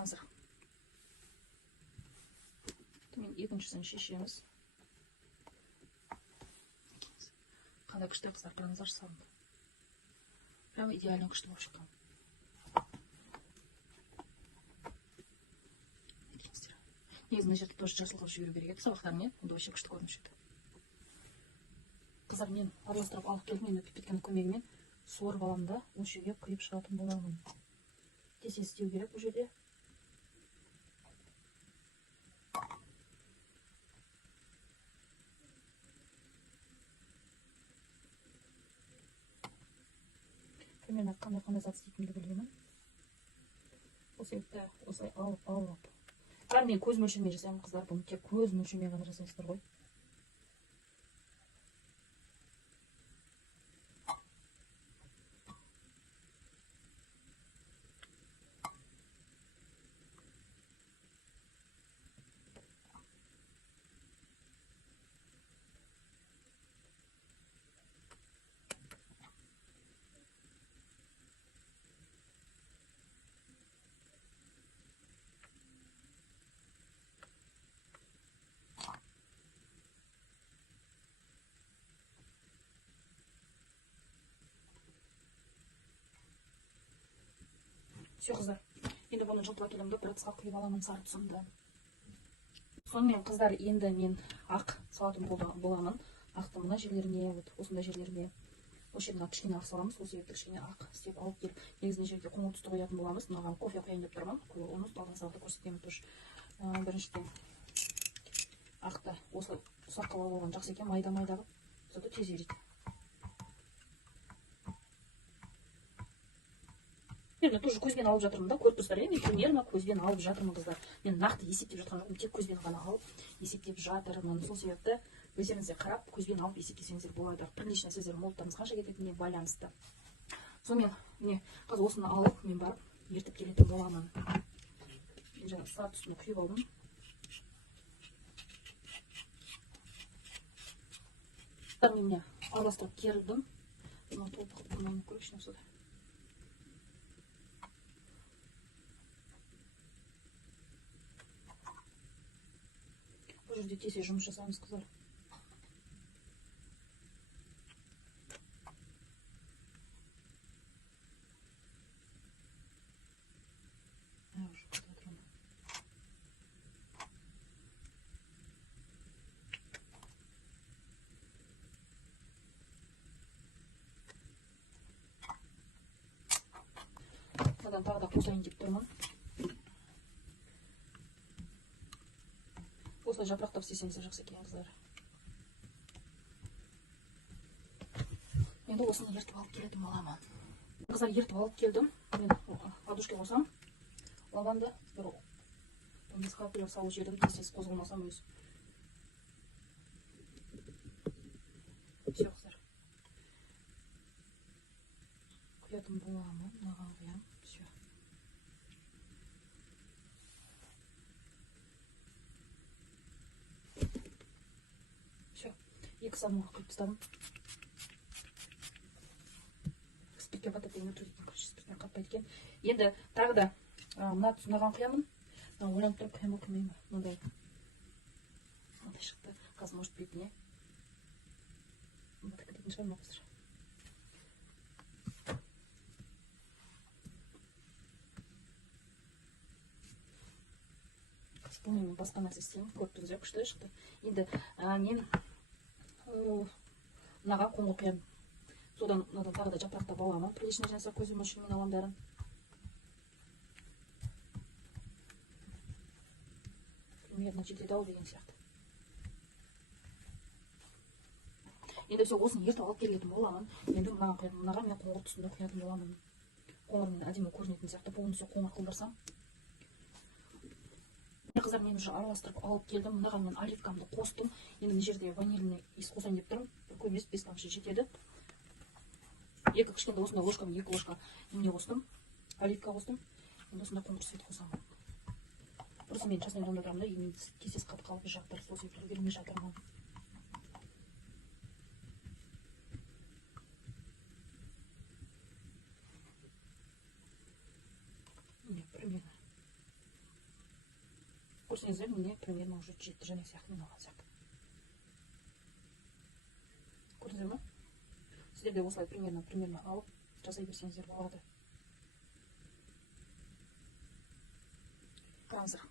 қараңыздар. Мен екіншісін шешеміз. Қандай күшті қыздар, қараңыздар, салынды. Прямо идеально күшті болып шыққан. Негізі мына жерде тоже жасылға жіберу керек еді сабақтармен, онда вообще күшті көрінуші еді. Қыздар, мен араластырып алып келдім, енді пипетканың көмегімен суырып аламын да, осы жерге құйып шығатын боламын. Тез істеу керек бұл жерде. Примерно қандай зат істейтінімді білемін. Осы етті осылай алып. Бәрі мен көз мөлшермен жасаймын қыздар, бұны тек көз мөлшермен ғана жасайсыздар ғой. Все, қыздар, енді бұны жылтыла келемді, бір ыдысқа құйып аламын сары тұсымды. Сонымен қыздар, енді мен ақ салатын боламын. Ақты мына жерлеріне, осындай жерлеріне, осы жерден кішкене ақ саламыз, осы жерде кішкене ақ істеп алып келіп, негізінде жерге қоңыр түсті қоятын боламыз. Мынаған кофе қояйын деп тұрмын. Оны алдан сабақта көрсетемін тоже. Біріншіден ақты осылай ұсақ қылып алған жақсы екен, майда қылып, зато тез ериді. Мен тоже көзбен алып жатырмын да, көріп тұрсыздар, мен примерно көзбен алып жатырмын қыздар. Мен нақты есептеп жатқан жоқпын, тек көзбен ғана алып есептеп жатырмын. Сол себепті өздеріңізге қарап, көзбен алып есептесеңіздер болады. Бірнеше сіздердің молықтарыңыз қанша кететініне байланысты. Сонымен, міне, қазір осыны алып, мен барып ертіп келетін боламын. Мен жаңа сары түсін құйып алдым. Мен міне араластырып керілдім. Бұны толық қылмайын көрікшін осыда. Бұл жерде тез жұмыс жасаймыз қыздар. Одан тағы да қосайын деп тұрмын. Осылай жапырақтап істесеңіздер жақсы екен қыздар. Енді осыны ертіп алып келетін боламын. Қыздар, ертіп алып келдім. Мен ладошке қосам. Лаванды бір 15 капля салып жібердім, тез қозғалмасам өз. Все қыздар. Құятын боламын, мынаған құям. Все. Екі сабынға құйып тастадым. Спиртке қатып деген өтірден көрші спиртке қатпайды екен. Енді тағы да мынаған құямын. Ойланып тұрып құям өкімеймін. Мындай шықты. Қазір может бетіне. Мындай кететін шығар мақызыр. Бұнымен басқа нәрсе істеймін. Көріп тұрсыздар, күшті шықты. Енді мен мынаға қоңыр құям. Содан мынадан тағы да жапырақтап аламын. Приличный жасап көзі мөлшермен аламын бәрін. Примерно жетеді ау деген сияқты. Енді все, осыны ертіп алып келетін боламын. Енді мынаған құям, мынаға мен қоңыр түсінде құятын боламын. Қоңырмен әдемі көрінетін сияқты. Бұны все қоңыр қылдырсам. Қыздар, мен уже араластырып алып келдім. Мынаған мен оливкамды қостым. Енді мына жерде ванильный иіс қосайын деп тұрмын. Көп емес, 5 қамшы жетеді. Екі кішкентай осындай ложкамен 2 ложка немене қостым. Оливка қостым. Енді осындай қоңыр свет қосамын. Просто мен честно айтамын да, мен тез қатып қалып жақтыр, сол себепті үлгермей жатырмын. Міне, примерно. Көрсеңіздер, міне примерно уже жетті және сияқты мен алған сияқты. Көрдіңіздер ме? Сіздер де осылай примерно алып жасай берсеңіздер болады. Қараңыздар.